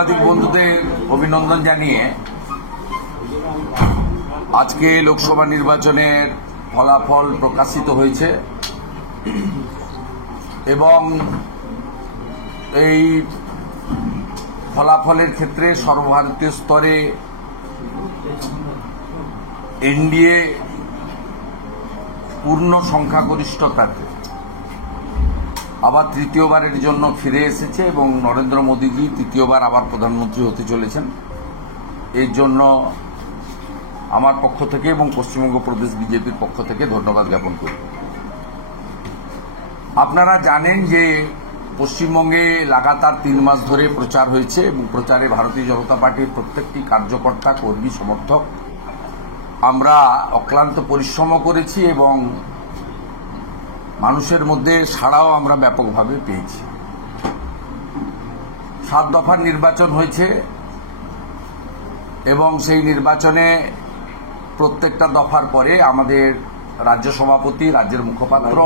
সাংবাদিক বন্ধুদের অভিনন্দন জানিয়ে আজকে লোকসভা নির্বাচনের ফলাফল প্রকাশিত হয়েছে এবং এই ফলাফলের ক্ষেত্রে সর্বভারতীয় স্তরে এনডিএ পূর্ণ সংখ্যাগরিষ্ঠতাতে আবার তৃতীয়বারের জন্য ফিরে এসেছে এবং নরেন্দ্র মোদীজি তৃতীয়বার আবার প্রধানমন্ত্রী হতে চলেছেন। এর জন্য আমার পক্ষ থেকে এবং পশ্চিমবঙ্গ প্রদেশ বিজেপির পক্ষ থেকে ধন্যবাদ জ্ঞাপন করি। আপনারা জানেন যে পশ্চিমবঙ্গে লাগাতার 3 মাস ধরে প্রচার হয়েছে এবং প্রচারে ভারতীয় জনতা পার্টির প্রত্যেকটি কার্যকর্তা, কর্মী, সমর্থক আমরা অক্লান্ত পরিশ্রম করেছি এবং মানুষের মধ্যে সাড়াও আমরা ব্যাপকভাবে পেয়েছি। 7 দফার নির্বাচন হয়েছে এবং সেই নির্বাচনে প্রত্যেকটা দফার পরে আমাদের রাজ্য সভাপতি, রাজ্যের মুখপাত্র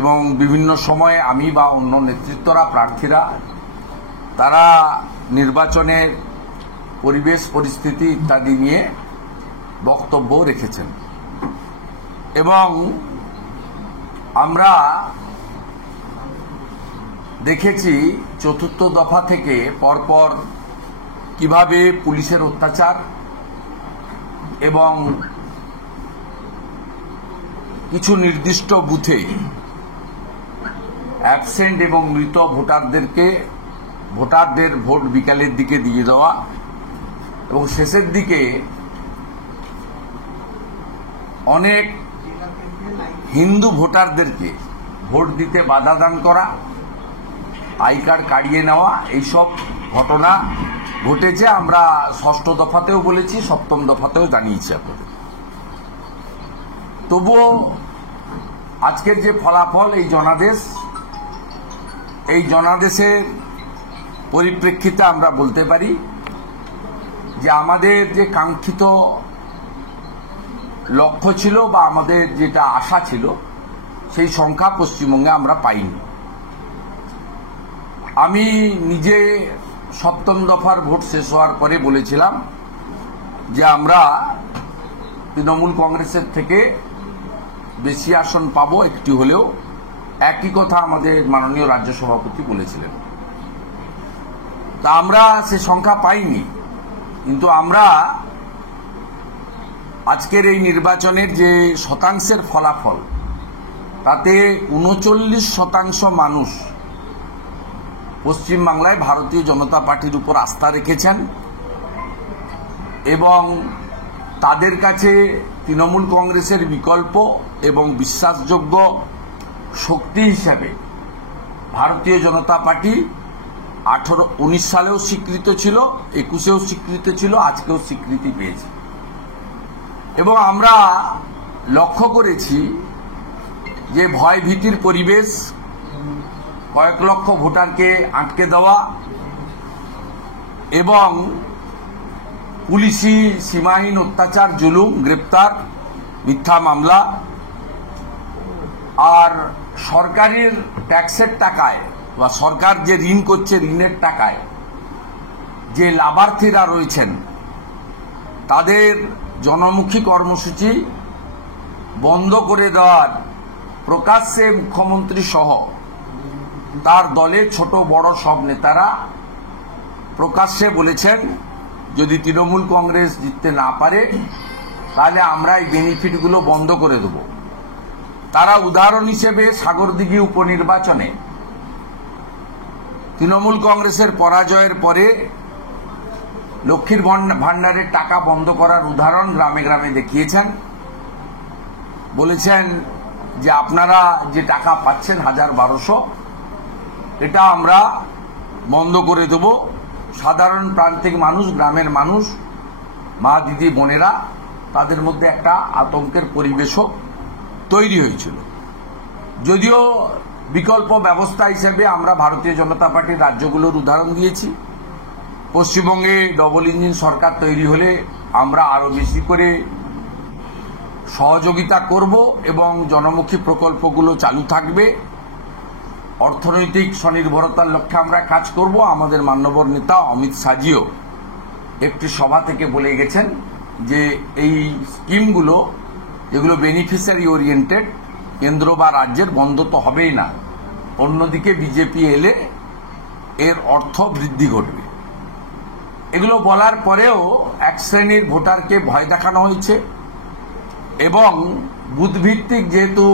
এবং বিভিন্ন সময়ে আমি বা অন্য নেতৃত্বরা, প্রার্থীরা তারা নির্বাচনের পরিবেশ পরিস্থিতি ইত্যাদি নিয়ে বক্তব্য রেখেছেন এবং আমরা দেখেছি 4র্থ দফা থেকে পরপর কিভাবে পুলিশের অত্যাচার এবং কিছু নির্দিষ্ট বুথে অ্যাবসেন্ট এবং মৃত ভোটারদের ভোট বিকালের দিকে দিয়ে দেওয়া এবং শেষের দিকে অনেক হিন্দু ভোটারদেরকে ভোট দিতে বাধা দান করা, আই কার্ড কাড়িয়ে নেওয়া, এইসব ঘটনা ঘটেছে। আমরা 6ষ্ঠ দফাতেও বলেছি, 7ম দফাতেও জানিয়েছি আপনাদের। তবুও আজকের যে ফলাফল, এই জনাদেশের পরিপ্রেক্ষিতে আমরা বলতে পারি যে আমাদের যে কাঙ্ক্ষিত লক্ষ্য ছিল বা আমাদের যেটা আশা ছিল সেই সংখ্যা পশ্চিমবঙ্গে আমরা পাইনি। আমি নিজে 7ম দফার ভোট শেষ হওয়ার পরে বলেছিলাম যে আমরা তৃণমূল কংগ্রেসের থেকে বেশি আসন পাবো একটি হলেও। একই কথা আমাদের মাননীয় রাজ্য সভাপতি বলেছিলেন। তা আমরা সে সংখ্যা পাইনি, কিন্তু আমরা আজকের এই নির্বাচনের যে শতাংশের ফলাফল, তাতে 39% মানুষ পশ্চিমবাংলায় ভারতীয় জনতা পার্টির উপর আস্থা রেখেছেন এবং তাদের কাছে তৃণমূল কংগ্রেসের বিকল্প এবং বিশ্বাসযোগ্য শক্তি হিসাবে ভারতীয় জনতা পার্টি 19 সালেও স্বীকৃত ছিল, 21-এও স্বীকৃত ছিল, আজকেও স্বীকৃতি পেয়েছে। এবং আমরা লক্ষ্য করেছি যে ভয় ভীতির পরিবেশ, কয়েক লক্ষ ভোটারকে আটকে দেওয়া এবং পুলিশি সীমাহীন অত্যাচার, জুলুম, গ্রেপ্তার, মিথ্যা মামলা আর সরকারের ট্যাক্সের টাকায় বা সরকার যে ঋণ করছে ঋণের টাকায় যে লাভার্থীরা রয়েছেন তাদের জনমুখী কর্মসূচি বন্ধ করে দেওয়ার প্রকাশ্যে মুখ্যমন্ত্রী সহ তার দলের ছোট বড় সব নেতারা প্রকাশ্যে বলেছেন যদি তৃণমূল কংগ্রেস জিততে না পারে তাহলে আমরা এই বেনিফিটগুলো বন্ধ করে দেব। তারা উদাহরণ হিসেবে সাগরদিঘি উপনির্বাচনে তৃণমূল কংগ্রেসের পরাজয়ের পরে লক্ষ্মীর ভাণ্ডারের টাকা বন্ধ করার উদাহরণ গ্রামে গ্রামে দেখিয়েছেন। বলেছেন যে আপনারা যে টাকা পাচ্ছেন 1000-1200, এটা আমরা বন্ধ করে দেব। সাধারণ প্রান্তিক মানুষ, গ্রামের মানুষ, মা, দিদি, বোনেরা, তাদের মধ্যে একটা আতঙ্কের পরিবেশও তৈরি হয়েছিল। যদিও বিকল্প ব্যবস্থা হিসেবে আমরা ভারতীয় জনতা পার্টির রাজ্যগুলোর উদাহরণ দিয়েছি। পশ্চিমবঙ্গে ডবল ইঞ্জিন সরকার তৈরি হলে আমরা আরো বেশি করে সহযোগিতা করব এবং জনমুখী প্রকল্পগুলো চালু থাকবে অর্থনৈতিক স্বনির্ভরতার লক্ষ্যে আমরা কাজ করব। আমাদের মান্যবর নেতা অমিত শাহজিও একটি সভা থেকে বলে গেছেন যে এই স্কিমগুলো যেগুলো বেনিফিশিয়ারি ওরিয়েন্টেড, কেন্দ্র বা রাজ্যের বন্ধ তো হবেই না, অন্যদিকে বিজেপি এলে এর অর্থ বৃদ্ধি ঘটবে। এগুলো বলার পরেও এক শ্রেণীর ভোটারকে ভয় দেখানো হয়েছে এবং বুথভিত্তিক যেহেতু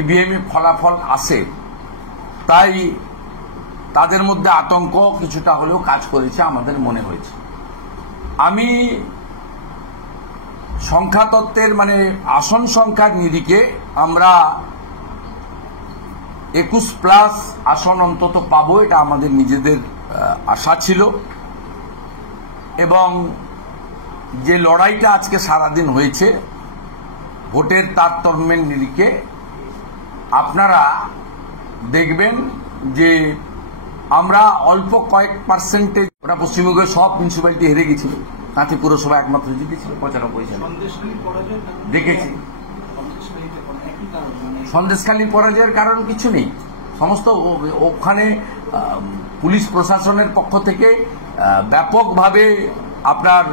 ইভিএম এ ফলাফল আসে তাই তাদের মধ্যে আতঙ্ক কিছুটা হলেও কাজ করেছে আমাদের মনে হয়েছে। আমি সংখ্যাতত্ত্বের মানে আসন সংখ্যার নিরিখে আমরা 21+ আসন অন্তত পাবো, এটা আমাদের নিজেদের আশা ছিল। এবং যে লড়াইটা আজকে সারাদিন হয়েছে ভোটের তারতম্যের নিরিখে আপনারা দেখবেন যে আমরা অল্প কয়েক পার্সেন্টেজ, ওরা পশ্চিমবঙ্গের সব মিউনিসিপ্যালিটি হেরে গেছিল, কাঁথি পুরসভা একমাত্র জিতেছিল 95 সালে দেখেছি। সন্দেশখালীর পরাজয়ের কারণ কিছু নেই, সমস্ত ওখানে পুলিশ প্রশাসনের পক্ষ থেকে ব্যাপকভাবে আপনার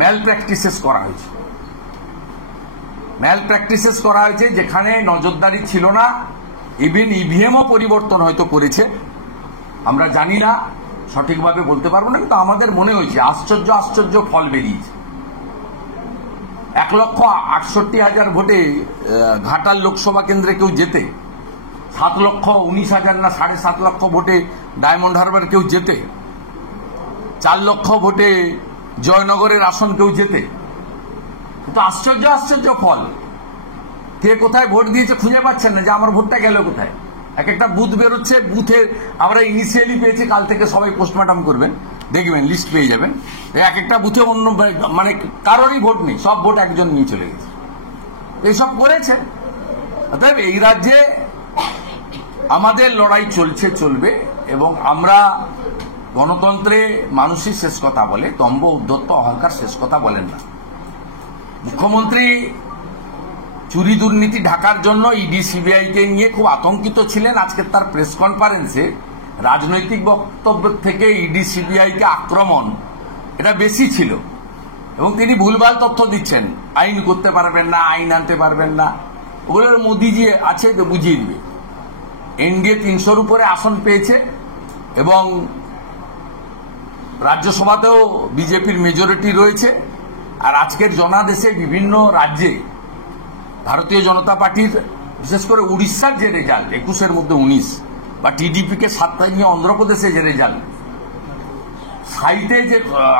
ম্যাল প্র্যাকটিসেস করা হয়েছে, যেখানে নজরদারি ছিল না। ইভিন ইভিএমও পরিবর্তন হয়তো করেছে, আমরা জানি না, সঠিকভাবে বলতে পারবো না, কিন্তু আমাদের মনে হয়েছে আশ্চর্য ফল বেরিয়েছে। 1,68,000 ভোটে ঘাটাল লোকসভা কেন্দ্রে কেউ জেতে, 7,19,000 না 7.5 লক্ষ ভোটে ডায়মন্ড হারবার কেউ জেতে, 4 লক্ষ ভোটে জয়নগরের আসন কেউ জেতে। কিন্তু আশ্চর্য ফল, কে কোথায় ভোট দিয়েছে খুঁজে পাচ্ছেন না যে আমার ভোটটা গেল কোথায়। এক একটা বুথ বেরোচ্ছে, বুথে আমরা ইনিশিয়ালি পেয়েছি, কাল থেকে সবাই পোস্টমর্টম করবেন, দেখবেন লিস্ট পেয়ে যাবেন। এক একটা বুথে অন্য মানে কারোরই ভোট নেই, সব ভোট একজন নিয়ে চলে গেছে। এইসব করেছে। অতএব এই রাজ্যে আমাদের লড়াই চলবে এবং আমরা গণতন্ত্রে মানুষই শেষ কথা বলে, দম্ভ উদ্ধত্ত অহংকার শেষ কথা বলেন না। মুখ্যমন্ত্রী চুরি দুর্নীতি ঢাকার জন্য ইডি সিবিআইকে নিয়ে খুব আতঙ্কিত ছিলেন। আজকে তার প্রেস কনফারেন্সে রাজনৈতিক বক্তব্য থেকে ইডি সিবিআইকে আক্রমণ এটা বেশি ছিল এবং তিনি ভুলভাল তথ্য দিচ্ছেন, আইন করতে পারবেন না, আইন আনতে পারবেন না, ওগুলোর মোদিজি আছে তো বুঝিয়ে দিবে। এনডিএ 300-র উপরে আসন পেয়েছে এবং রাজ্যসভাতেও বিজেপির মেজরিটি রয়েছে। আর আজকের জনাদেশে বিভিন্ন রাজ্যে ভারতীয় জনতা পার্টির, বিশেষ করে উড়িষ্যার যে রেজাল্ট 21-এর মধ্যে 19, বা টিডিপিকে 7 নিয়ে অন্ধ্রপ্রদেশে যে রেজাল্ট,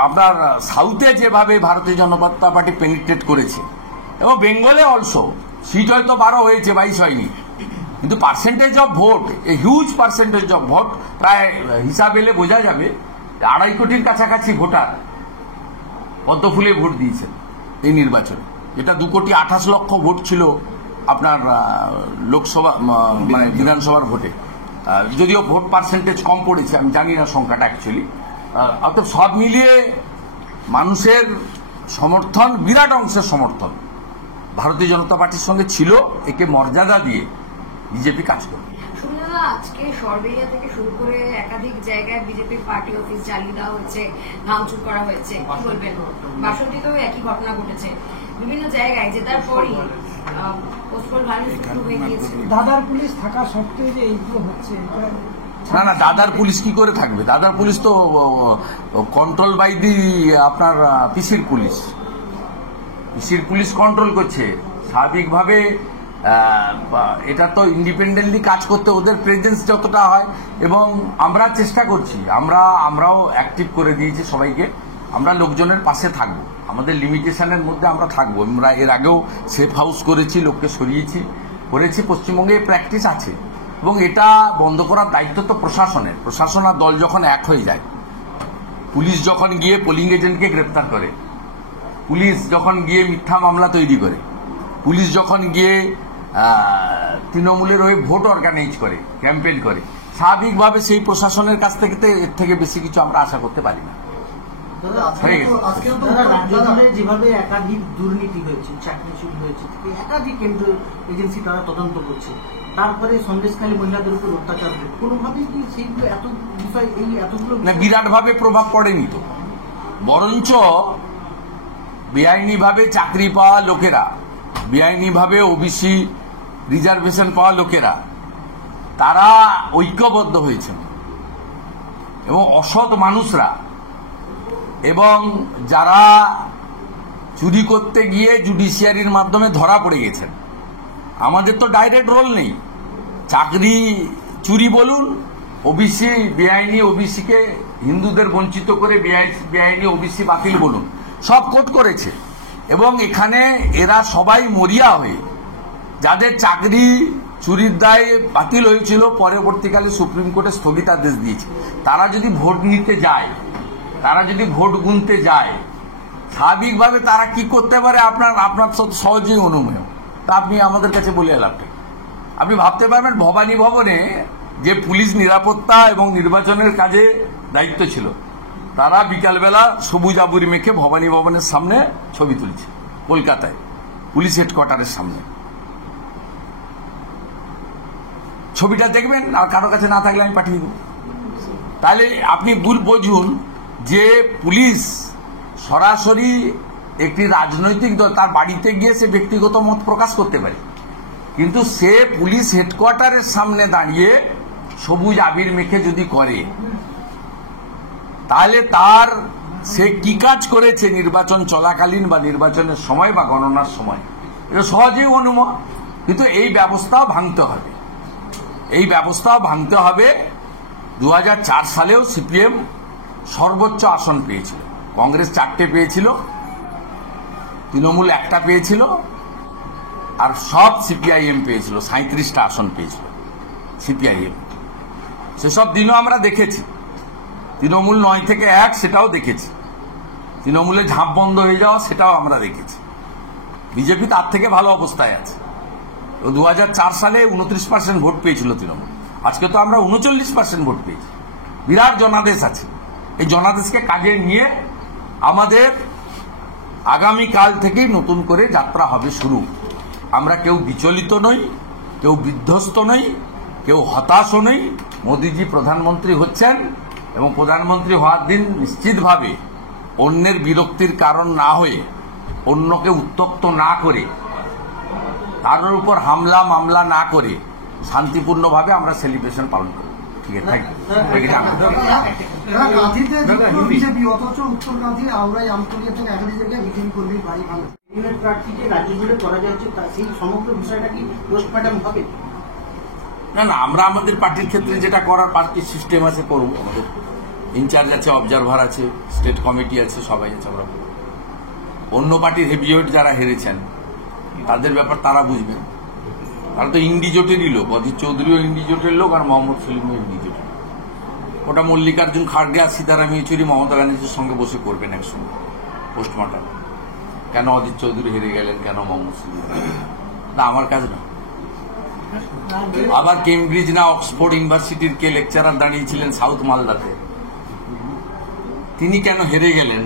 আপনার সাউথে যেভাবে ভারতীয় জনতা পার্টি পেনিট্রেট করেছে, এবং বেঙ্গলে অলসো সিট হয়তো 12 হয়েছে, 22 হয়নি, কিন্তু percentage of vote, a huge percentage of vote, প্রায় হিসাব এলে বোঝা যাবে 2.5 কোটির কাছাকাছি ভোটার পদ্মফুলে ভোট দিয়েছেন এই নির্বাচনে, যেটা 2,28,00,000 ভোট ছিল আপনার লোকসভা মানে বিধানসভার ভোটে। যদিও ভোট পার্সেন্টেজ কম পড়েছে, আমি জানি না সংখ্যাটা অ্যাকচুয়ালি। অর্থাৎ সব মিলিয়ে মানুষের সমর্থন, বিরাট অংশের সমর্থন ভারতীয় জনতা পার্টির সঙ্গে ছিল। একে মর্যাদা দিয়ে বিজেপি কাজ করবে। আজকে সরবেরিয়া থেকে শুরু করে একাধিক জায়গায় বিজেপির পার্টি অফিস জ্বালিয়ে দেওয়া হয়েছে, ভাঙচুর করা হয়েছে, কি বলবেন? বাসন্তীতেও একই ঘটনা ঘটেছে, বিভিন্ন জায়গায় জেতার পরই পোস্টপোল ভায়োলেন্স শুরু হয়ে গিয়েছে। দাদার পুলিশ থাকা সত্ত্বেও যে এইগুলো হচ্ছে, না দাদার পুলিশ কি করে থাকবে? দাদার পুলিশ তো কন্ট্রোল বাই দি আপনার পিসির পুলিশ কন্ট্রোল করছে স্বাভাবিকভাবে। এটা তো ইন্ডিপেন্ডেন্টলি কাজ করতে ওদের প্রেজেন্স যতটা হয়, এবং আমরা চেষ্টা করছি, আমরাও অ্যাক্টিভ করে দিয়েছি সবাইকে, আমরা লোকজনের পাশে থাকবো, আমাদের লিমিটেশনের মধ্যে আমরা থাকবো। আমরা এর আগেও সেফ হাউস করেছি, লোককে করেছি, পশ্চিমবঙ্গে প্র্যাকটিস আছে এবং এটা বন্ধ করার দায়িত্ব তো প্রশাসনের। প্রশাসন আর দল যখন এক হয়ে যায়, পুলিশ যখন গিয়ে পোলিং এজেন্টকে গ্রেপ্তার করে, পুলিশ যখন গিয়ে মিথ্যা মামলা তৈরি করে, পুলিশ যখন গিয়ে তৃণমূলের হয়ে ভোট অর্গানাইজ করে, ক্যাম্পেইন করে, স্বাভাবিকভাবে সেই প্রশাসনের কাছ থেকে এর থেকে বেশি কিছু আমরা আশা করতে পারি না। রাজ্য জুড়ে যেভাবে একাধিক দুর্নীতি হয়েছে, চাকরি চুরি হয়েছে, একাধিক কেন্দ্রীয় এজেন্সি তারা তদন্ত করছে, তারপরে সন্দেশখালী মহিলাদের উপর অত্যাচার হয়, কোনোভাবেই কি সেইগুলো এত বিষয় এই এতগুলো বিরাট ভাবে প্রভাব পড়েনি তো, বরঞ্চ বেআইনিভাবে চাকরি পাওয়া লোকেরা, বেআইনিভাবে ওবিসি রিজার্ভেশন পাওয়া লোকেরা তারা ঐক্যবদ্ধ হয়েছেন এবং অসৎ মানুষরা এবং যারা চুরি করতে গিয়ে জুডিশিয়ারির মাধ্যমে ধরা পড়ে গেছেন। আমাদের তো ডাইরেক্ট রোল নেই, চাকরি চুরি বলুন, ওবিসি বেআইনি ওবিসিকে হিন্দুদের বঞ্চিত করে বেআইনি ওবিসি বাতিল বলুন, সব কোর্ট করেছে এবং এখানে এরা সবাই মরিয়া হয়ে যাদের চাকরি চুরির দায়ে বাতিল হয়েছিল পরবর্তীকালে সুপ্রিম কোর্টে স্থগিতাদেশ দিয়েছে, তারা যদি ভোট নিতে যায়, তারা যদি ভোট গুনতে যায়, স্বাভাবিকভাবে তারা কি করতে পারে আপনার সহজেই অনুমেয়। তা আপনি আমাদের কাছে বলে এলাম, আপনি ভাবতে পারবেন ভবানী ভবনে যে পুলিশ নিরাপত্তা এবং নির্বাচনের কাজে দায়িত্ব ছিল, তারা বিকালবেলা সবুজ আবুরি মেখে ভবানী ভবনের সামনে ছবি তুলছে, কলকাতায় পুলিশ হেডকোয়ার্টারের সামনে। ছবিটা দেখবেন, আর কারো কাছে না থাকলে আমি পাঠিয়ে দেব। তাহলে আপনি বুঝুন যে পুলিশ সরাসরি একটি রাজনৈতিক দল, তার বাড়িতে গিয়ে সে ব্যক্তিগত মত প্রকাশ করতে পারে, কিন্তু সে পুলিশ হেডকোয়ার্টারের সামনে দাঁড়িয়ে সবুজ আবির মেখে যদি করে, তাহলে তার সে কি কাজ করেছে নির্বাচন চলাকালীন বা নির্বাচনের সময় বা গণনার সময়, এটা সহজেই অনুমান। কিন্তু এই ব্যবস্থাও ভাঙতে হবে, এই ব্যবস্থাও ভাঙতে হবে। 2004 সালেও সিপিএম সর্বোচ্চ আসন পেয়েছিল, কংগ্রেস 4টে পেয়েছিল, তৃণমূল 1টা পেয়েছিল, আর সব সিপিআইএম পেয়েছিল, 37টা আসন পেয়েছিল সিপিআইএম। সেসব দিনও আমরা দেখেছি, তৃণমূল 9 থেকে 1 সেটাও দেখেছি, তৃণমূলের ঝাঁপ বন্ধ হয়ে যাওয়া সেটাও আমরা দেখেছি। বিজেপি তার থেকে ভালো অবস্থায় আছে। 2004 সালে 29% ভোট পেয়েছিল তৃণমূল, আজকে তো আমরা 39% ভোট পেয়েছি, বিরাট জনাদেশ আছে। এই জনাদেশকে কাজে নিয়ে আমাদের আগামীকাল থেকেই নতুন করে যাত্রা হবে শুরু। আমরা কেউ বিচলিত নই, কেউ বিধ্বস্ত নই, কেউ হতাশও নই। মোদিজি প্রধানমন্ত্রী হচ্ছেন এবং প্রধানমন্ত্রী হওয়ার দিন নিশ্চিতভাবে অন্যের বিরক্তির কারণ না হয়ে, অন্যকে উত্তপ্ত না করে, তার উপর হামলা মামলা না করে শান্তিপূর্ণভাবে আমরা সেলিব্রেশন পালন করব। ঠিক আছে, বিজেপি অথচ উত্তরকান্থী আউরাই আমতলিয়া থেকে একাধিক জায়গায় বিজেপি কর্মী বাড়ি ভাঙে, প্রার্থীকে রাজ্য জুড়ে করা যাচ্ছে, সেই সমগ্র বিষয়টা কি পোস্টমর্টম হবে? না না, আমরা আমাদের পার্টির ক্ষেত্রে যেটা করার পার্টির সিস্টেম আছে করবো। আমাদের ইনচার্জ আছে, অবজারভার আছে, স্টেট কমিটি আছে, সবাই আছে, আমরা করবো। অন্য পার্টির হেভিওয়েট যারা হেরেছেন তাদের ব্যাপার তারা বুঝবেন, তারা তো ইন্ডিজোটেরই লোক, অধীর চৌধুরীও ইন্ডিজোটের লোক আর মোহাম্মদ সেলিমও ইন্ডিজোটের। ওটা মল্লিকার্জুন খাড়গে আর সীতারাম ইয়েচুরি মমতা ব্যানার্জির সঙ্গে বসে করবেন একসঙ্গে পোস্টমর্টম। কেন অধীর চৌধুরী হেরে গেলেন, কেন মোহাম্মদ সেলিম, না আমার কাজ না। আবার কেমব্রিজ না অক্সফোর্ড ইউনিভার্সিটির কে লেকচারার দাঁড়িয়েছিলেন সাউথ মালদাতে, তিনি কেন হেরে গেলেন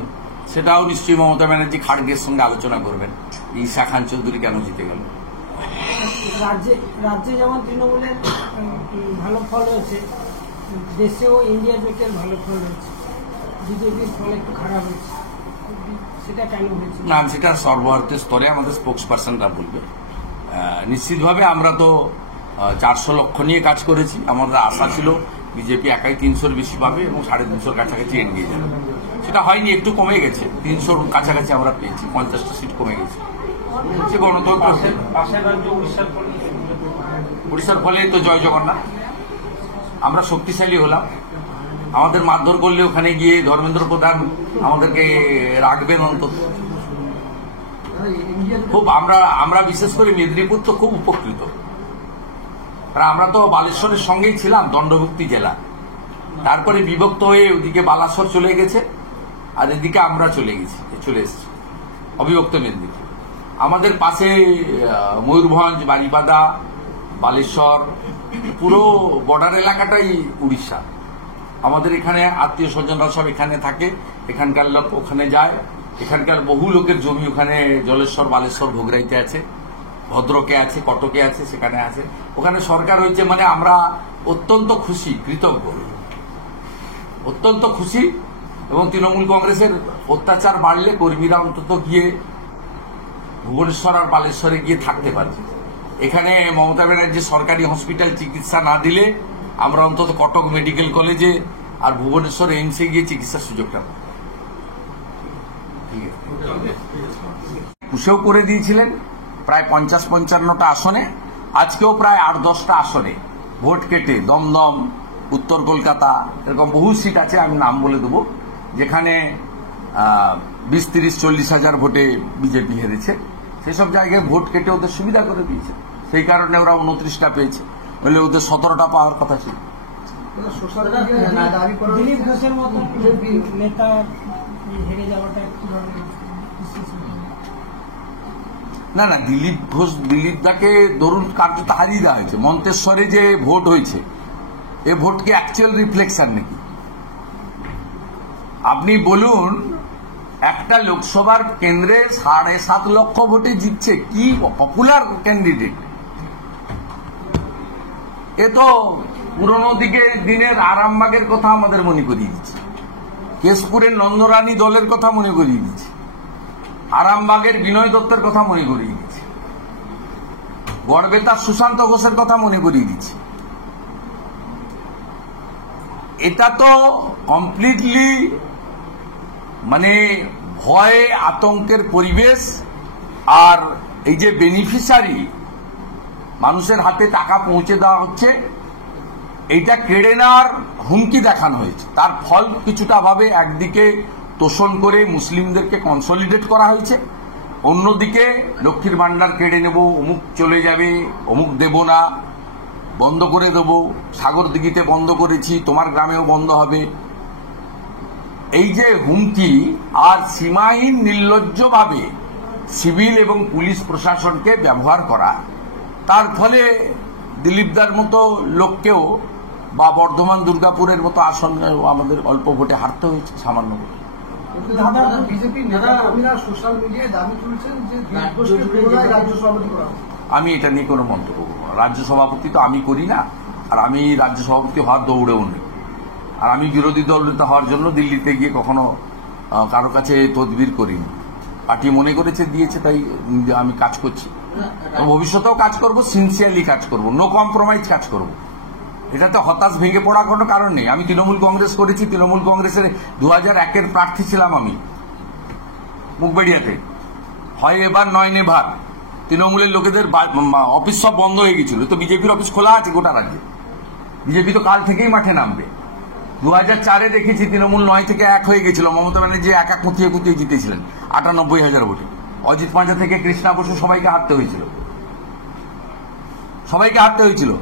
সেটাও নিশ্চয়ই মমতা ব্যানার্জি খাড়গের সঙ্গে আলোচনা করবেন। ঈশা খান চৌধুরী কেন জিতে গেল? রাজ্যে যেমন তৃণমূলের ভালো ফল হয়েছে, দেশেও ইন্ডিয়া জোটের ভালো ফল হয়েছে, বিজেপির ফল একটু খারাপ হয়েছে, সেটা কেন হয়েছে? না, সেটা সর্বভারতীয় স্তরে আমাদের স্পোক্স পার্সনরা বলবে। নিশ্চিতভাবে আমরা তো 400 লক্ষ নিয়ে কাজ করেছি, আমাদের আশা ছিল বিজেপি একাই 300-র বেশি পাবে এবং 350-র কাছাকাছি এগিয়ে যাবে। সেটা হয়নি, একটু কমে গেছে, 300-র কাছাকাছি আমরা পেয়েছি, 50টা সিট কমে গেছে। সে গণতন্ত্র, উড়িষ্যার ফলে তো জয় জগন্নাথ, আমরা শক্তিশালী হলাম। আমাদের মারধর করলে ওখানে গিয়ে ধর্মেন্দ্র প্রধান আমাদেরকে রাখবেন অন্তত। খুব আমরা বিশেষ করে মেদিনীপুর তো খুব উপকৃত, আমরা তো বালেশ্বরের সঙ্গেই ছিলাম, দণ্ডভুক্তি জেলা, তারপরে বিভক্ত হয়ে ওদিকে বালাসর চলে গেছে আর এদিকে আমরা চলে এসেছি অবিভক্ত মেদিনীপুর। আমাদের পাশে ময়ূরভঞ্জ, বারিপাদা, বালেশ্বর, পুরো বর্ডার এলাকাটাই উড়িষ্যা। আমাদের এখানে আত্মীয় স্বজনরা সব এখানে থাকে, এখানকার লোক ওখানে যায়, এখানকার বহু লোকের জমি ওখানে জলেশ্বর, বালেশ্বর, ভোগরাইতে আছে, ভদ্রকে আছে, কটকে আছে, সেখানে আছে। ওখানে সরকার হয়েছে মানে আমরা অত্যন্ত খুশি, কৃতজ্ঞ, অত্যন্ত খুশি। এবং তৃণমূল কংগ্রেসের অত্যাচার বাড়লে কর্মীরা অন্তত গিয়ে ভুবনেশ্বর আর বালেশ্বরে গিয়ে থাকতে পারবে। এখানে মমতা ব্যানার্জি সরকারি হসপিটাল চিকিৎসা না দিলে আমরা অন্তত কটক মেডিকেল কলেজে আর ভুবনেশ্বর এইমসে গিয়ে চিকিৎসার সুযোগটা পাবো। ঠিক আছে, পুষেও করে দিয়েছিলেন প্রায় 50-55টা আসনে, আজকেও প্রায় 8-10টা আসনে ভোট কেটে দমদম, উত্তর কলকাতা, এরকম বহু সিট আছে, আমি নাম বলে দেবো, যেখানে 20-30-40 হাজার ভোটে বিজেপি হেরেছে। সেসব জায়গায় ভোট কেটে ওদের সুবিধা করে দিয়েছে, সেই কারণে ওরা 29টা পেয়েছে, বলে ওদের 17টা পাওয়ার কথা ছিল। দিলীপ ঘোষের মতো নেতা হেরে যাওয়াটা কিভাবে? না না, দিলীপ ঘোষ, দিলীপ দাকে ধরুন কার্যত হারিয়ে দেওয়া হয়েছে। মন্তেশ্বরে যে ভোট হয়েছে, এ ভোট কি অ্যাকচুয়াল রিফ্লেকশন নাকি? আপনি বলুন, একটা লোকসভার কেন্দ্রে 7.5 লক্ষ ভোটে জিতছে, কি পপুলার ক্যান্ডিডেট! এ তো পুরনো দিনের আরামবাগের কথা আমাদের মনে করিয়ে দিচ্ছে, কেশপুরের নন্দরানী দলের কথা মনে করিয়ে দিচ্ছে, আরামবাগের বিনয় দত্তের কথা মনে করিয়ে দিচ্ছে, গড়বেতার সুশান্ত ঘোষের কথা মনে করিয়ে দিচ্ছে। এটা তো কমপ্লিটলি মানে ভয় আতঙ্কের পরিবেশ। আর এই যে বেনিফিশিয়ারি মানুষের হাতে টাকা পৌঁছে দেওয়া হচ্ছে, এইটা কেড়ে নেওয়ার হুমকি দেখানো হয়েছে। তার ফল কিছুটা ভাবে একদিকে তোষণ করে মুসলিমদেরকে কনসলিডেট করা হয়েছে, অন্যদিকে লক্ষ্মীর ভান্ডার কেড়ে নেব, অমুক চলে যাবে, অমুক দেব না, বন্ধ করে দেব, সাগর দিঘিতে বন্ধ করেছি, তোমার গ্রামেও বন্ধ হবে। এই যে হুমকি আর সীমাহীন নির্লজ্জভাবে সিভিল এবং পুলিশ প্রশাসনকে ব্যবহার করা, তার ফলে দিলীপদার মতো লোককেও বা বর্ধমান, দুর্গাপুরের মতো আসন আমাদের অল্প ভোটে হারতে হয়েছে, সামান্য ভোটে। বিজেপির নেতাকর্মীরা সোশ্যাল মিডিয়ায় দাবি তুলছেন যে রাজ্য সভাপতি করা হবে। আমি এটা নিয়ে কোনো মন্তব্য করব না। রাজ্য সভাপতি তো আমি করি না, আর আমি রাজ্য সভাপতি হওয়ার দৌড়েও নেই। আর আমি বিরোধী দল নেতা হওয়ার জন্য দিল্লিতে গিয়ে কখনো কারো কাছে তদবির করিনি। পার্টি মনে করেছে, দিয়েছে, তাই আমি কাজ করছি। ভবিষ্যতেও কাজ করব, সিনসিয়ারলি কাজ করব, নো কম্প্রোমাইজ কাজ করব। এটাতে হতাশ ভেঙে পড়ার কোনো কারণ নেই। আমি তৃণমূল কংগ্রেস করেছি, তৃণমূল কংগ্রেসের 2001-এর প্রার্থী ছিলাম আমি মুখবেড়িয়াতে, হয় এবার নয় নেভার। তৃণমূলের লোকেদের অফিস সব বন্ধ হয়ে গেছিল, তো বিজেপির অফিস খোলা আছে গোটা রাজ্যে। বিজেপি তো কাল থেকেই মাঠে নামবে। 2004-এ দেখেছি তৃণমূল 9 থেকে 1 হয়ে গেছিল, মমতা ব্যানার্জি একা কুতিয়ে কুতিয়ে জিতেছিলেন 98,000 ভোটে। অজিত পাঞ্জা থেকে কৃষ্ণা বসু সবাইকে হারতে হয়েছিল,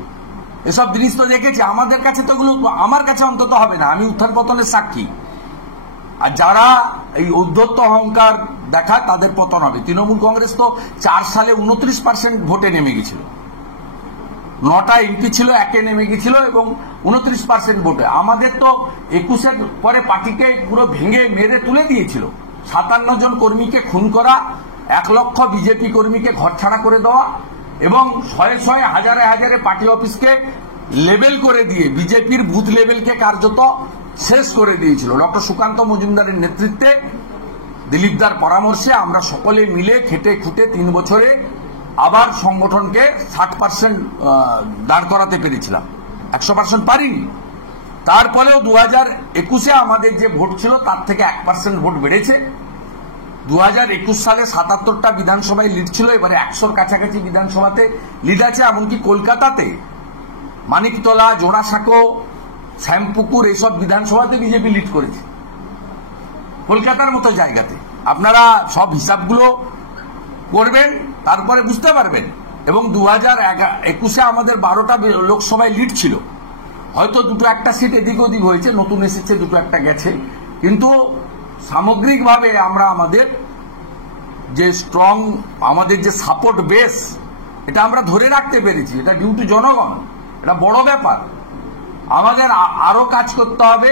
এসব জিনিস তো দেখেছি। আমাদের কাছে তো এগুলো, আমার কাছে অন্তত হবে না, আমি উত্থান পতনের সাক্ষী। আর যারা এই উদ্ধত্ত অহংকার দেখায় তাদের পতন হবে। তৃণমূল কংগ্রেস তো 4 সালে 29% ভোটে নেমে গেছিল, 9টা এমপি ছিল, 1-এ নেমে গেছিল এবং 29% ভোটে। আমাদের তো 21-এর পরে পার্টিকে পুরো ভেঙে মেরে তুলে দিয়েছিল। 57 জন কর্মীকে খুন করা, 1 লক্ষ বিজেপি কর্মীকে ঘরছাড়া করে দেওয়া এবং শয়ে হাজারে হাজারে পার্টি অফিসকে লেবেল করে দিয়ে বিজেপির বুথ লেভেলকে কার্যত শেষ করে দিয়েছিল। ডক্টর সুকান্ত মজুমদারের নেতৃত্বে, দিলীপদার পরামর্শে আমরা সকলে মিলে খেটে খুঁটে 3 বছরে আবার সংগঠনকে 60% দাঁড় করাতে পেরেছিলাম, 100% পারিনি। তারপরেও 2021-এ আমাদের যে ভোট ছিল তার থেকে 1% ভোট বেড়েছে। 2021 সালে 77টা বিধানসভায় লিড ছিল, এবারে 100-র কাছাকাছি বিধানসভাতে লিড আছে। এমনকি কলকাতাতে মানিকতলা, জোড়াসাঁকো, শ্যামপুকুর এইসব বিধানসভাতে বিজেপি লিড করেছে, কলকাতার মতো জায়গাতে। আপনারা সব হিসাবগুলো করবেন, তারপরে বুঝতে পারবেন। এবং 2021-এ আমাদের 12টা লোকসভায় লিড ছিল, হয়তো 2-1টা সিট এদিক ওদিক হয়েছে, নতুন এসেছে, 2-1টা গেছে, কিন্তু সামগ্রিকভাবে আমরা আমাদের যে স্ট্রং, আমাদের যে সাপোর্ট বেস, এটা আমরা ধরে রাখতে পেরেছি। এটা ডিউ টু জনগণ, এটা বড় ব্যাপার। আমাদের আরো কাজ করতে হবে,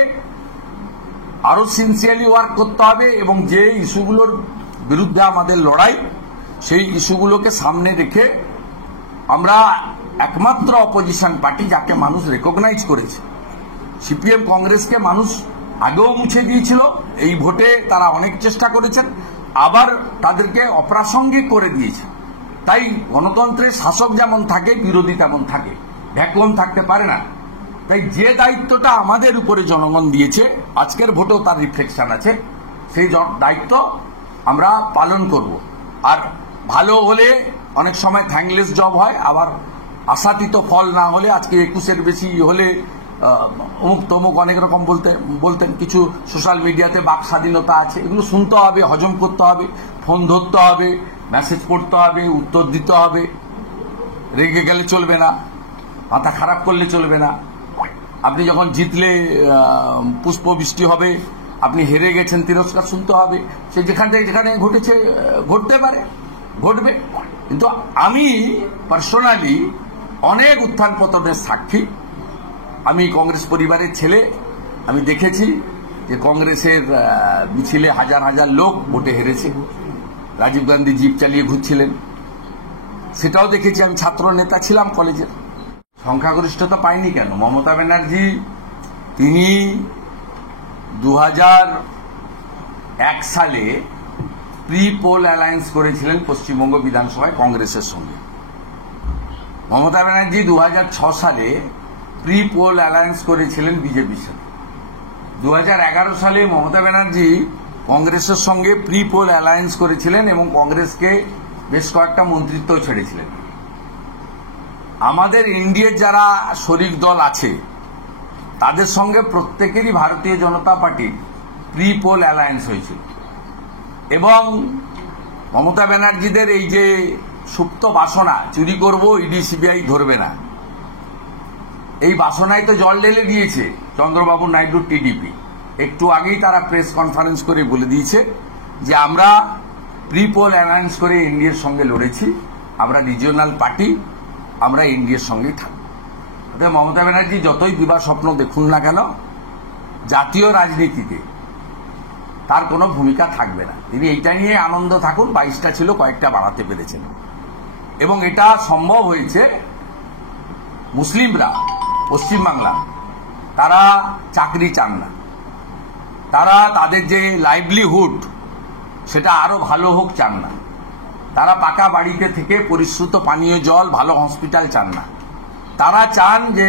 আরো সিনসিয়ারলি ওয়ার্ক করতে হবে, এবং যে ইস্যুগুলোর বিরুদ্ধে আমাদের লড়াই, সেই ইস্যুগুলোকে সামনে রেখে আমরা একমাত্র অপোজিশন পার্টি যাকে মানুষ রেকগনাইজ করেছে। সিপিএম কংগ্রেসকে মানুষ আগেও মুছে দিয়েছিল, এই ভোটে তারা অনেক চেষ্টা করেছেন, আবার তাদেরকে অপ্রাসঙ্গিক করে দিয়েছে। তাই গণতন্ত্রের শাসক যেমন থাকে, বিরোধী তেমন থাকে, ভ্যাকুয়াম থাকতে পারে না। তাই যে দায়িত্বটা আমাদের উপরে জনগণ দিয়েছে, আজকের ভোটেও তার রিফ্লেকশন আছে, সেই দায়িত্ব আমরা পালন করব। আর ভালো হলে অনেক সময় থ্যাঙ্কলেস জব হয়, আবার আশাতীত ফল না হলে, আজকে 21-এর বেশি হলে অমুক তমুক অনেক রকম বলতেন। কিছু সোশ্যাল মিডিয়াতে বাক স্বাধীনতা আছে, এগুলো শুনতে হবে, হজম করতে হবে, ফোন ধরতে হবে, মেসেজ পড়তে হবে, উত্তর দিতে হবে। রেগে গেলে চলবে না, মাথা খারাপ করলে চলবে না। আপনি যখন জিতলে পুষ্প বৃষ্টি হবে, আপনি হেরে গেছেন তিরস্কার শুনতে হবে। সে যেখানে ঘটেছে, ঘটতে পারে, ঘটবে। কিন্তু আমি পার্সোনালি অনেক উত্থান পতনের সাক্ষী। আমি কংগ্রেস পরিবারের ছেলে, আমি দেখেছি যে কংগ্রেসের মিছিলে হাজার হাজার লোক ভোটে হেরেছে। রাজীব গান্ধী জিপ চালিয়ে ঘুরছিলেন, সেটাও দেখেছি। আমি ছাত্র নেতা ছিলাম কলেজের। সংখ্যাগরিষ্ঠতা পাইনি কেন? মমতা ব্যানার্জি তিনি 2001 সালে প্রি পোল অ্যালায়েন্স করেছিলেন পশ্চিমবঙ্গ বিধানসভায় কংগ্রেসের সঙ্গে। মমতা ব্যানার্জি 2006 সালে প্রি পোল অ্যালায়েন্স করেছিলেন বিজেপির সাথে। 2011 সালে মমতা ব্যানার্জি কংগ্রেসের সঙ্গে প্রি পোল অ্যালায়েন্স করেছিলেন এবং কংগ্রেসকে বেশ কয়েকটা মন্ত্রিত্ব ছেড়েছিলেন। আমাদের এনডিএর যারা শরিক দল আছে, তাদের সঙ্গে প্রত্যেকেরই ভারতীয় জনতা পার্টির প্রি পোল অ্যালায়েন্স হয়েছিল। এবং মমতা ব্যানার্জিদের এই যে সুপ্ত বাসনা, চুরি করব, ইডি সিবিআই ধরবে না, এই বাসনায় তো জল ঢেলে দিয়েছে চন্দ্রবাবু নাইডুর টিডিপি। একটু আগেই তারা প্রেস কনফারেন্স করে বলে দিয়েছে যে আমরা প্রি পোল অ্যালায়েন্স করে এনডিএর সঙ্গে লড়েছি, আমরা রিজিওনাল পার্টি, আমরা এনডিএর সঙ্গেই থাকব। মমতা ব্যানার্জি যতই দিবা স্বপ্ন দেখুন না কেন, জাতীয় রাজনীতিতে তার কোনো ভূমিকা থাকবে না। তিনি এইটা নিয়ে আনন্দ থাকুন, 22টা ছিল, কয়েকটা বাড়াতে পেরেছেন। এবং এটা সম্ভব হয়েছে, মুসলিমরা পশ্চিমবাংলা তারা চাকরি চান না, তারা তাদের যে লাইভলিহুড সেটা আরো ভালো হোক চান না, তারা পাকা বাড়িতে থেকে পরিশ্রুত পানীয় জল, ভালো হসপিটাল চান না। তারা চান যে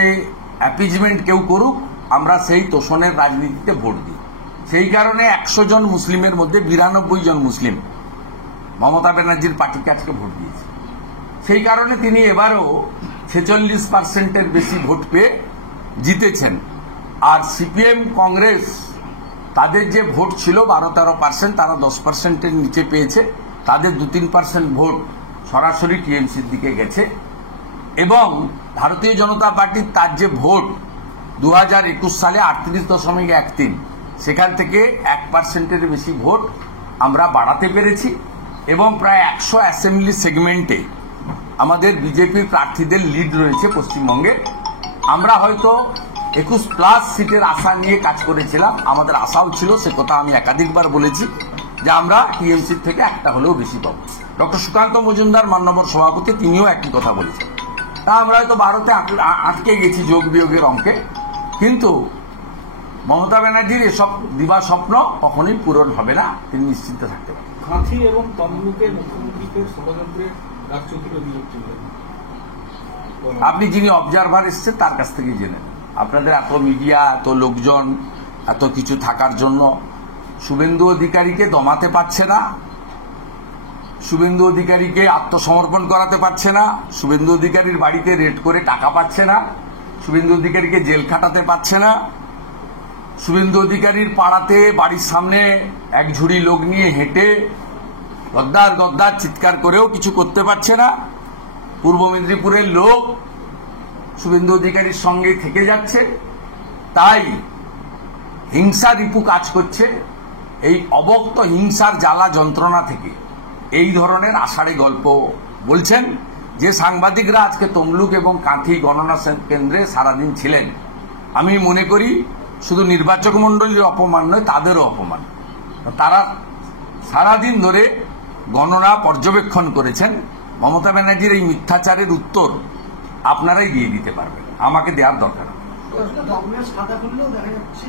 অ্যাপিজমেন্ট কেউ করুক, আমরা সেই তোষণের রাজনীতিতে ভোট দিই। সেই কারণে 100 জন মুসলিমের মধ্যে 92 জন মুসলিম মমতা ব্যানার্জির পার্টিকে আজকে ভোট দিয়েছে। সেই কারণে তিনি এবারও 46%-এর বেশি ভোট পেয়ে জিতেছেন। আর সিপিএম কংগ্রেস তাদের যে ভোট ছিল 12-13%, তারা 10%-এর নিচে পেয়েছে। তাদের 2-3% ভোট সরাসরি টিএমসির দিকে গেছে। এবং ভারতীয় জনতা পার্টির তার যে ভোট 2021 সালে 38.13, সেখান থেকে 1%-এর বেশি ভোট আমরা বাড়াতে পেরেছি। এবং প্রায় 100 অ্যাসেম্বলি সেগমেন্টে আমাদের বিজেপির প্রার্থীদের লিড রয়েছে পশ্চিমবঙ্গে। আমরা হয়তো 21+ সিটের আশা নিয়ে কাজ করেছিলাম, আমাদের আশাও ছিল, সে কথা আমি একাধিকবার বলেছি, যে আমরা টিএমসির থেকে একটা হলেও বেশি পাবো। ডক্টর সুকান্ত মজুমদার মাননীয় সভাপতি, তিনিও একই কথা বলেছেন। তা আমরা হয়তো 12তে আটকে গেছি যোগ বিয়োগের অঙ্কে। কিন্তু মমতা ব্যানার্জির এসব দিবা স্বপ্ন কখনোই পূরণ হবে না, তিনি নিশ্চিন্ত থাকতে পারেন। কাঁথি এবং তমলুকে মুখ্যমন্ত্রীকে ষড়যন্ত্রের রাজনৈতিক অভিযোগ তুললেন। আপনি যিনি অবজারভার এসছেন তার কাছ থেকে জেনে নেন। আপনাদের এত মিডিয়া, এত লোকজন, এত কিছু থাকার জন্য শুভেন্দু অধিকারীকে দমাতে পারছে না, শুভেন্দু অধিকারীকে আত্মসমর্পণ করাতে পারছে না, শুভেন্দু অধিকারীর বাড়িতে রেড করে টাকা পাচ্ছে না, শুভেন্দু অধিকারীকে জেল খাটাতে পারছে না, শুভেন্দু অধিকারীর পাড়াতে বাড়ির সামনে এক ঝুড়ি লোক নিয়ে হেঁটে গদ্দার গদ্দার চিৎকার করেও কিছু করতে পারছে না। পূর্ব মেদিনীপুরের লোক শুভেন্দু অধিকারীর সঙ্গে থেকে যাচ্ছে। তাই হিংসা রিপু কাজ করছে। এই অবক্ত হিংসার জ্বালা যন্ত্রণা থেকে এই ধরনের আষাঢ়ে গল্প বলছেন। যে সাংবাদিকরা আজকে তমলুক এবং কাঁথি গণনা কেন্দ্রে সারাদিন ছিলেন, আমি মনে করি শুধু নির্বাচক মণ্ডলীর অপমান নয়, তাদেরও অপমান। তারা সারাদিন ধরে গণনা পর্যবেক্ষণ করেছেন। মমতা ব্যানার্জির এই মিথ্যাচারের উত্তর আপনারাই দিয়ে দিতে পারবেন, আমাকে দেওয়ার দরকার নেই। ডকুমেন্টস খাতা খুললেও দেখা যাচ্ছে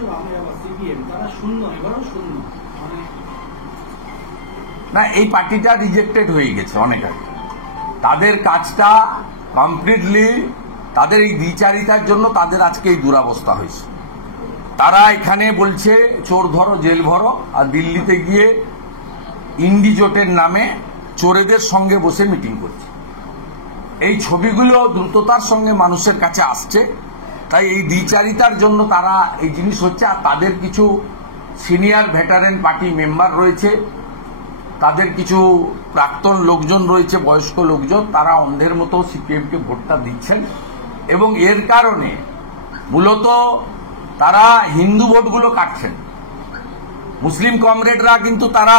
সিপিএম তারা শূন্য, এবারও শূন্য। না, এই পার্টিটা রিজেক্টেড হয়ে গেছে অনেক আগে। তাদের কাজটা কমপ্লিটলি, তাদের এই দ্বিচারিতার জন্য তাদের আজকে এই দুরাবস্থা হয়েছে। তারা এখানে বলছে চোর ধরো জেল ভরো, আর দিল্লিতে গিয়ে ইন্ডিজোটের নামে চোরেদের সঙ্গে বসে মিটিং করছে। এই ছবিগুলো দ্রুততার সঙ্গে মানুষের কাছে আসছে, তাই এই দ্বিচারিতার জন্য তারা এই জিনিস হচ্ছে। আর তাদের কিছু সিনিয়র ভেটারেন পার্টি মেম্বার রয়েছে, তাদের কিছু প্রাক্তন লোকজন রয়েছে, বয়স্ক লোকজন, তারা অন্ধের মতো সিপিএমকে ভোটটা দিচ্ছেন এবং এর কারণে মূলত তারা হিন্দু ভোটগুলো কাটছেন। মুসলিম কমরেডরা কিন্তু তারা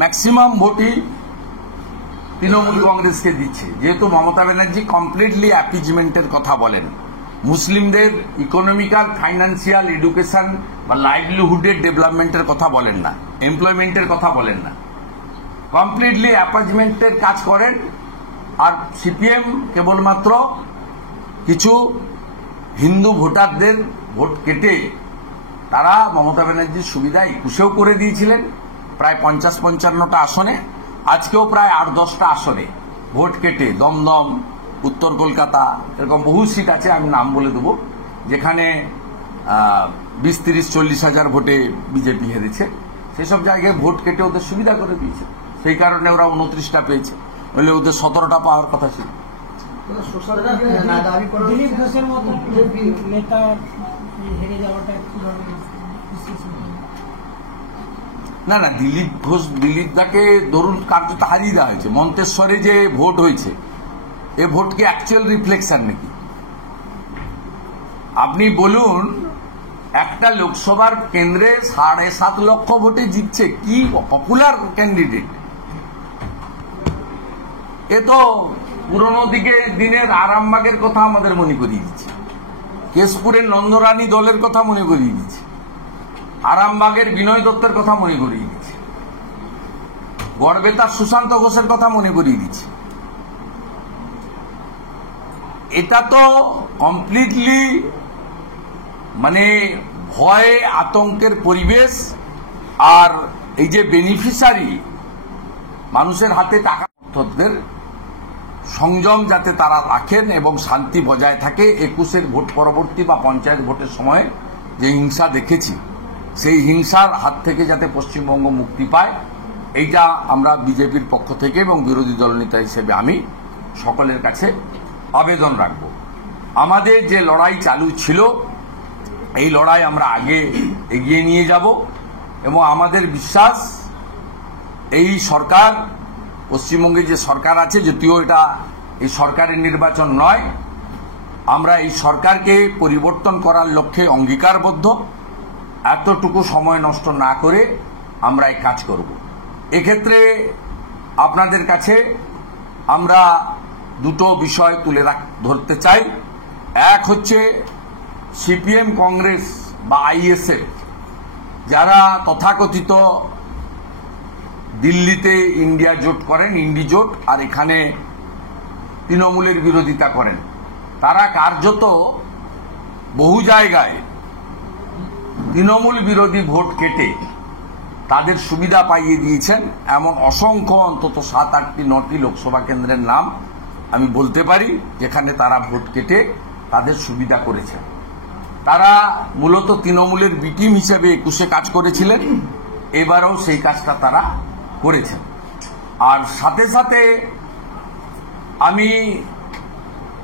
ম্যাক্সিমাম ভোটই তৃণমূল কংগ্রেসকে দিচ্ছে, যেহেতু মমতা ব্যানার্জি কমপ্লিটলি অ্যাপিজমেন্টের কথা বলেন, মুসলিমদের ইকোনমিক্যাল, ফাইন্যান্সিয়াল, এডুকেশন বা লাইভলিহুডের ডেভেলপমেন্টের কথা বলেন না, এমপ্লয়মেন্টের কথা বলেন না, কমপ্লিটলি অ্যাপার্টমেন্টের কাজ করেন। আর সিপিএম কেবলমাত্র কিছু হিন্দু ভোটারদের ভোট কেটে তারা মমতা ব্যানার্জির সুবিধা 21-এও করে দিয়েছিলেন, প্রায় 50-55টা আসনে, আজকেও প্রায় 8-10টা আসনে ভোট কেটে দমদম, উত্তর কলকাতা, এরকম বহু সিট আছে, আমি নাম বলে দেবো, যেখানে 20, 30, 40 হাজার ভোটে বিজেপি হেরেছে। সেসব জায়গায় ভোট কেটে ওদের সুবিধা করে দিয়েছে, সেই কারণে ওরা 29টা পেয়েছে, বলে ওদের 17টা পাওয়ার কথা ছিল। সোশ্যাল মিডিয়ায় দাবি করা দিলীপ ঘোষের মতো নেতা হেরে যাওয়াটা কিভাবে বিশ্লেষণ করেন? না না, দিলীপ দাকে ধরুন কার্যত হারিয়ে দেওয়া হয়েছে। মন্তেশ্বরে যে ভোট হয়েছে, এ ভোট কি অ্যাকচুয়াল রিফ্লেকশন নাকি? আপনি বলুন, একটা লোকসভার কেন্দ্রে 7.5 লক্ষ ভোটে জিতছে, কি পপুলার ক্যান্ডিডেট! এ তো পুরনো দিনের আরামবাগের কথা আমাদের মনে করিয়ে দিচ্ছে, কেশপুরের নন্দরানী দলের কথা মনে করিয়ে দিচ্ছে, আরামবাগের বিনয় দত্তের কথা মনে করিয়ে দিচ্ছে, গড়বেতার সুশান্ত ঘোষের কথা মনে করিয়ে দিচ্ছে। এটা তো কমপ্লিটলি মানে ভয় আতঙ্কের পরিবেশ। আর এই যে বেনিফিশিয়ারি, মানুষের হাতে টাকা, অর্থদের সংযম যাতে তারা রাখেন এবং শান্তি বজায় থাকে। 21-এর ভোট পরবর্তী বা পঞ্চায়েত ভোটের সময় যে হিংসা দেখেছি, সেই হিংসার হাত থেকে যাতে পশ্চিমবঙ্গ মুক্তি পায়, এইটা আমরা বিজেপির পক্ষ থেকে এবং বিরোধী দলনেতা হিসেবে আমি সকলের কাছে আবেদন রাখব। আমাদের যে লড়াই চালু ছিল, এই লড়াই আমরা আগে এগিয়ে নিয়ে যাব এবং আমাদের বিশ্বাস এই সরকার, পশ্চিমবঙ্গে যে সরকার আছে, যদিও এটা এই সরকারের নির্বাচন নয়, আমরা এই সরকারকে পরিবর্তন করার লক্ষ্যে অঙ্গীকারবদ্ধ। এতটুকু সময় নষ্ট না করে আমরা এই কাজ করব। এক্ষেত্রে আপনাদের কাছে আমরা দুটো বিষয় তুলে ধরতে চাই। এক হচ্ছে সিপিএম, কংগ্রেস বা আইএসএফ, যারা তথাকথিত দিল্লিতে ইন্ডিয়া জোট করেন, ইন্ডি জোট, আর এখানে তৃণমূলের বিরোধিতা করেন, তারা কার্যত বহু জায়গায় তৃণমূল বিরোধী ভোট কেটে তাদের সুবিধা পাইয়ে দিয়েছেন। এমন অসংখ্য, অন্তত 7, 8, 9টি লোকসভা কেন্দ্রের নাম আমি বলতে পারি যেখানে তারা ভোট কেটে তাদের সুবিধা করেছেন। তারা মূলত তৃণমূলের বি টিম হিসেবে 21-এ কাজ করেছিলেন, এবারেও সেই কাজটা তারা করেছেন। আর সাথে সাথে আমি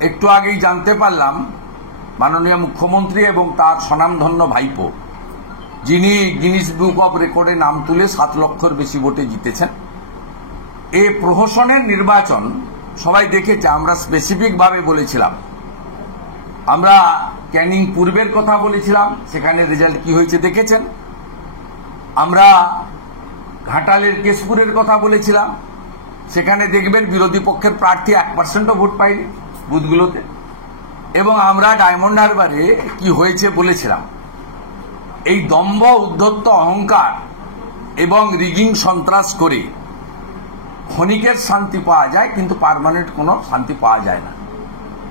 একটু আগেই জানতে পারলাম, মাননীয় মুখ্যমন্ত্রী এবং তার স্বনামধন্য ভাইপো, যিনি গিনিস বুক অব রেকর্ডে নাম তুলে 7 লক্ষর বেশি ভোটে জিতেছেন, এই প্রহসনের নির্বাচন সবাই দেখেছে। আমরা স্পেসিফিকভাবে বলেছিলাম, আমরা ক্যানিং পূর্বের কথা বলেছিলাম, সেখানে রেজাল্ট কি হয়েছে দেখেছেন। আমরা ঘাটালের কেশপুরের কথা বলেছিলাম, সেখানে দেখবেন বিরোধী পক্ষের প্রার্থী 1%ও ভোট পায়নি বুথগুলোতে। এবং আমরা ডায়মন্ড হারবারে কি হয়েছে বলেছিলাম। এই দম্ভ উদ্ধত্ত অহংকার এবং রিগিং সন্ত্রাস করে ক্ষণিকের শান্তি পাওয়া যায়, কিন্তু পার্মানেন্ট কোনো শান্তি পাওয়া যায় না।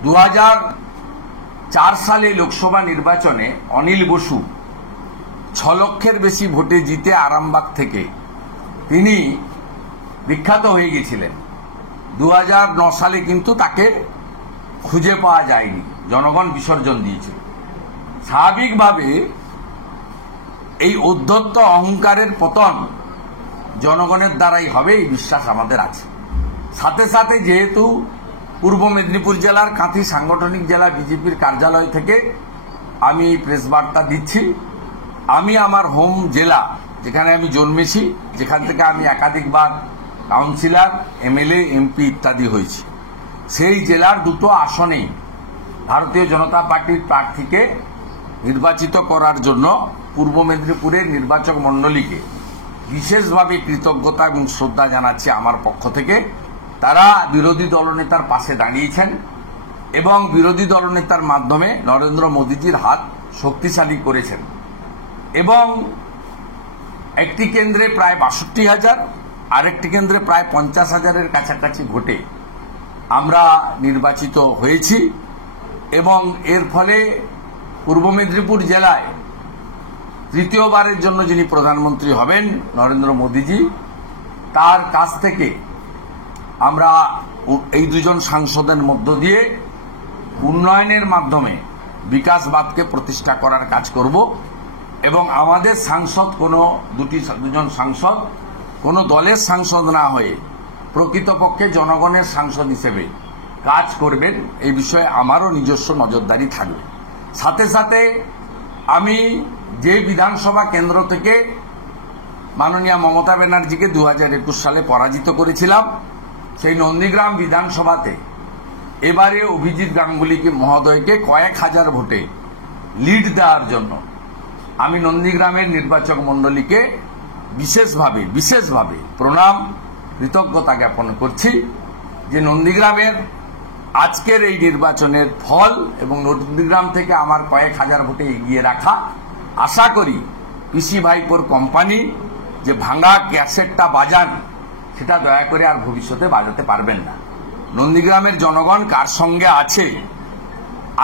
2004 সালে লোকসভা নির্বাচনে অনিল বসু 6 লক্ষের বেশি ভোটে জিতে আরামবাগ থেকে তিনি বিখ্যাত হয়ে গেছিলেন। 2009 সালে কিন্তু তাকে খুঁজে পাওয়া যায়নি, জনগণ বিসর্জন দিয়েছিল। স্বাভাবিকভাবে এই উদ্ধত্ত অহংকারের পতন জনগণের দ্বারাই হবে, এই বিশ্বাস আমাদের আছে। সাথে সাথে যেহেতু পূর্ব মেদিনীপুর জেলার কাঁথি সাংগঠনিক জেলা বিজেপির কার্যালয় থেকে আমি প্রেস বার্তা দিচ্ছি, আমি আমার হোম জেলা যেখানে আমি জন্মেছি, যেখান থেকে আমি একাধিকবার কাউন্সিলর, এমএলএ, এমপি ইত্যাদি হয়েছি, সেই জেলার 2টো আসনেই ভারতীয় জনতা পার্টির প্রার্থীকে নির্বাচিত করার জন্য পূর্ব মেদিনীপুরের নির্বাচক মণ্ডলীকে বিশেষভাবে কৃতজ্ঞতা এবং শ্রদ্ধা জানাচ্ছি আমার পক্ষ থেকে। তারা বিরোধী দলনেতার পাশে দাঁড়িয়েছেন এবং বিরোধী দলনেতার মাধ্যমে নরেন্দ্র মোদীজির হাত শক্তিশালী করেছেন এবং একটি কেন্দ্রে প্রায় 62,000, আরেকটি কেন্দ্রে প্রায় 50,000-এর কাছাকাছি ভোটে আমরা নির্বাচিত হয়েছি এবং এর ফলে পূর্ব মেদিনীপুর জেলায় তৃতীয়বারের জন্য যিনি প্রধানমন্ত্রী হবেন নরেন্দ্র মোদীজি, তার কাছ থেকে আমরা এই 2জন সাংসদের মধ্য দিয়ে উন্নয়নের মাধ্যমে বিকাশবাদকে প্রতিষ্ঠা করার কাজ করব এবং আমাদের সাংসদ কোনো 2জন সাংসদ কোনো দলের সাংসদ না হয়ে প্রকৃতপক্ষে জনগণের সাংসদ হিসেবে কাজ করবেন, এই বিষয়ে আমারও নিজস্ব নজরদারি থাকবে। সাথে সাথে আমি যে বিধানসভা কেন্দ্র থেকে মাননীয় মমতা ব্যানার্জিকে 2021 সালে পরাজিত করেছিলাম, সেই নন্দীগ্রাম বিধানসভাতে এবারে অভিজিৎ গাঙ্গুলিকে মহোদয়কে কয়েক হাজার ভোটে লিড দেওয়ার জন্য আমি নন্দীগ্রামের নির্বাচক মণ্ডলীকে বিশেষভাবে প্রণাম, কৃতজ্ঞতা জ্ঞাপন করছি যে নন্দীগ্রামের আজকের এই নির্বাচনের ফল এবং নন্দীগ্রাম থেকে আমার কয়েক হাজার ভোটে এগিয়ে রাখা, আশা করি পিসি ভাইপোর কোম্পানি যে ভাঙা ক্যাসেটটা বাজান, সেটা দয়া করে আর ভবিষ্যতে বাজাতে পারবেন না। নন্দীগ্রামের জনগণ কার সঙ্গে আছে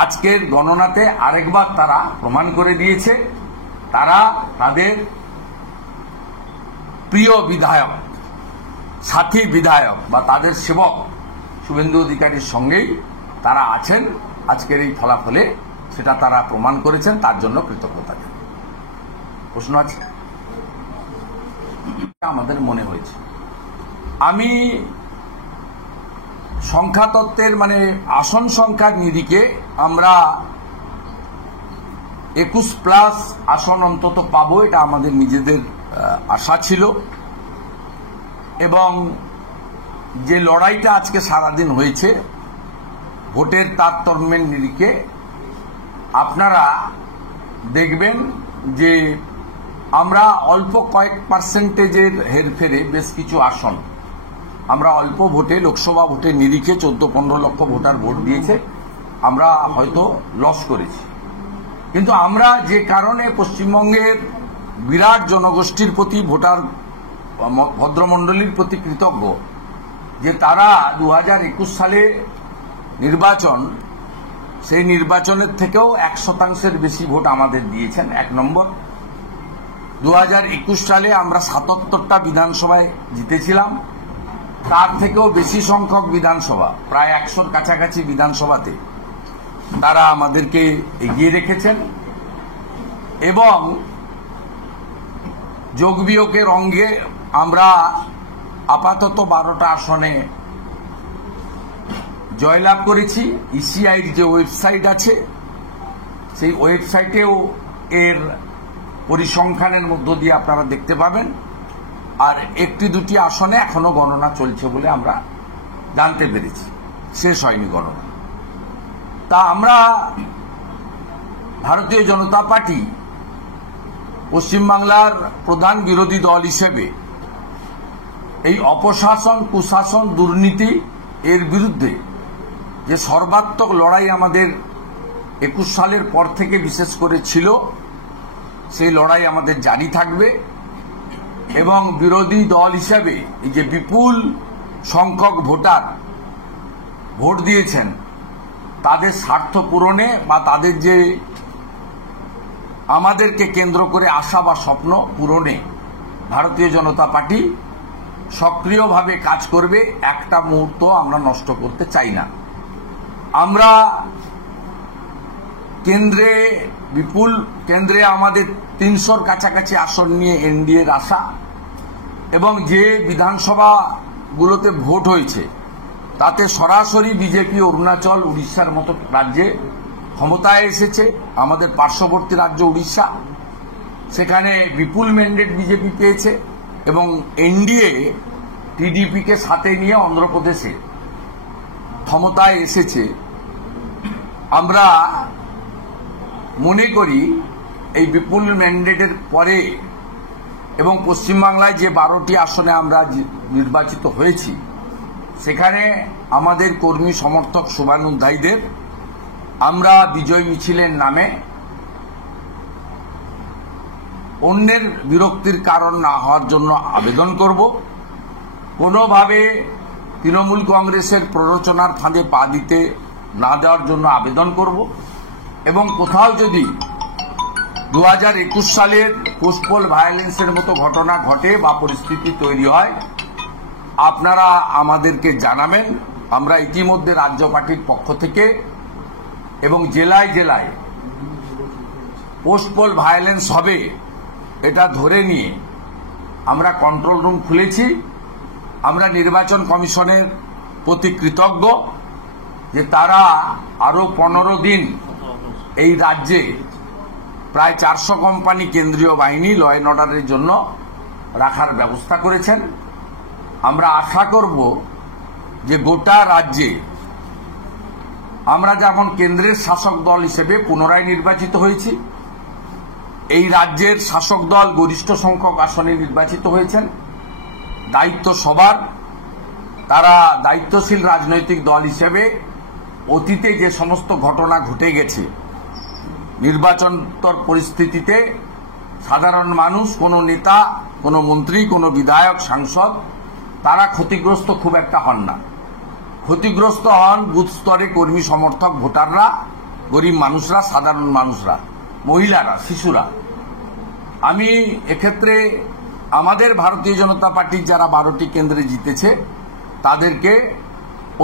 আজকের গণনাতে আরেকবার তারা প্রমাণ করে দিয়েছে। তারা তাদের প্রিয় বিধায়ক, সাথী বিধায়ক বা তাদের সেবক শুভেন্দু অধিকারীর সঙ্গেই তারা আছেন। আজকের এই ফলাফলে সেটা তারা প্রমাণ করেছেন, তার জন্য কৃতজ্ঞতা জানাই। প্রশ্ন আছে? আমাদের মনে হয়েছে, আমি সংখ্যাতত্ত্বের আসন সংখ্যার নিরিখে আমরা 21+ আসন অন্তত পাবো, এটা আমাদের নিজেদের আশা ছিল এবং যে লড়াইটা আজকে সারাদিন হয়েছে ভোটের তারতম্যের নিরিখে আপনারা দেখবেন যে আমরা অল্প কয়েক পার্সেন্টেজের হেরফেরে বেশ কিছু আসন আমরা অল্প ভোটে, লোকসভা ভোটের নিরিখে 14-15 লক্ষ ভোটার ভোট দিয়েছে, আমরা হয়তো লস করেছি। কিন্তু আমরা যে কারণে পশ্চিমবঙ্গের বিরাট জনগোষ্ঠীর প্রতি, ভোটার ভদ্রমণ্ডলীর প্রতি কৃতজ্ঞ যে তারা 2021 সালে নির্বাচন, সেই নির্বাচনের থেকেও 1% বেশি ভোট আমাদের দিয়েছেন। 1 নম্বর, 2021 সালে আমরা 77টা বিধানসভায় জিতেছিলাম, তার থেকেও বেশি সংখ্যক বিধানসভা, প্রায় 100-র কাছাকাছি বিধানসভাতে তারা আমাদেরকে এগিয়ে রেখেছেন এবং যোগ বিয়োগের অঙ্গে আমরা আপাতত 12টা আসনে জয়লাভ করেছি। ইসিআইর যে ওয়েবসাইট আছে সেই ওয়েবসাইটেও এর পরিসংখ্যানের মধ্য দিয়ে আপনারা দেখতে পাবেন। আর 1-2টি আসনে এখনো গণনা চলছে বলে আমরা জানতে পেরেছি, শেষ হয়নি গণনা। তা আমরা ভারতীয় জনতা পার্টি পশ্চিমবাংলার প্রধান বিরোধী দল হিসেবে এই অপশাসন, কুশাসন, দুর্নীতি এর বিরুদ্ধে যে সর্বাত্মক লড়াই আমাদের 21 সালের পর থেকে বিশেষ করে ছিল, সেই লড়াই আমাদের জারি থাকবে এবং বিরোধী দল হিসাবে এই যে বিপুল সংখ্যক ভোটার ভোট দিয়েছেন তাদের স্বার্থ পূরণে বা তাদের যে আমাদেরকে কেন্দ্র করে আশা বা স্বপ্ন পূরণে ভারতীয় জনতা পার্টি সক্রিয়ভাবে কাজ করবে। একটা মুহূর্ত আমরা নষ্ট করতে চাই না। আমরা কেন্দ্রে আমাদের 300-র কাছাকাছি আসন নিয়ে এনডিএর আশা এবং যে বিধানসভাগুলোতে ভোট হয়েছে তাতে সরাসরি বিজেপি অরুণাচল, উড়িষ্যার মতো রাজ্যে ক্ষমতায় এসেছে। আমাদের পার্শ্ববর্তী রাজ্য উড়িষ্যা, সেখানে বিপুল ম্যান্ডেট বিজেপি পেয়েছে এবং এনডিএ টিডিপিকে সাথে নিয়ে অন্ধ্রপ্রদেশে ক্ষমতায় এসেছে। আমরা মনে করি এই বিপুল ম্যান্ডেটের পরে এবং পশ্চিমবাংলায় যে 12টি আসনে আমরা নির্বাচিত হয়েছি সেখানে আমাদের কর্মী সমর্থক শুভানুধ্যায়ীদের আমরা বিজয় মিছিলের নামে অন্যের বিরক্তির কারণ না হওয়ার জন্য আবেদন করব। কোনোভাবে তৃণমূল কংগ্রেসের প্ররোচনার ফাঁদে পা দিতে না দেওয়ার জন্য আবেদন করব এবং কোথাও যদি 2021 সালের পোস্টপোল ভায়োলেন্সের মতো ঘটনা ঘটে বা পরিস্থিতি তৈরি হয় আপনারা আমাদেরকে জানাবেন। আমরা ইতিমধ্যে রাজ্য পার্টির পক্ষ থেকে এবং জেলায় জেলায় পোস্টপোল ভায়োলেন্স হবে এটা ধরে নিয়ে আমরা কন্ট্রোল রুম খুলেছি। আমরা নির্বাচন কমিশনের প্রতি কৃতজ্ঞ যে তারা আরো 15 দিন এই রাজ্যে প্রায় 400 কোম্পানি কেন্দ্রীয় বাহিনী ল অ্যান্ড অর্ডারের জন্য রাখার ব্যবস্থা করেছেন। আমরা আশা করব যে গোটা রাজ্যে আমরা যেমন কেন্দ্রের শাসক দল হিসেবে পুনরায় নির্বাচিত হয়েছি, এই রাজ্যের শাসক দল গরিষ্ঠ সংখ্যক আসনে নির্বাচিত হয়েছেন। দায়িত্ব সবার, তারা দায়িত্বশীল রাজনৈতিক দল হিসেবে অতীতে যে সমস্ত ঘটনা ঘটে গেছে নির্বাচনোত্তর পরিস্থিতিতে সাধারণ মানুষ, কোনো নেতা, কোনো মন্ত্রী, কোনো বিধায়ক, সাংসদ তারা ক্ষতিগ্রস্ত খুব একটা হন না। ক্ষতিগ্রস্ত হন বুথ স্তরে কর্মী সমর্থক ভোটাররা, গরিব মানুষরা, সাধারণ মানুষরা, মহিলারা, শিশুরা। আমি এক্ষেত্রে আমাদের ভারতীয় জনতা পার্টির যারা 12টি কেন্দ্রে জিতেছে তাদেরকে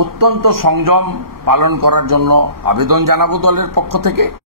অত্যন্ত সংযম পালন করার জন্য আবেদন জানাবো দলের পক্ষ থেকে।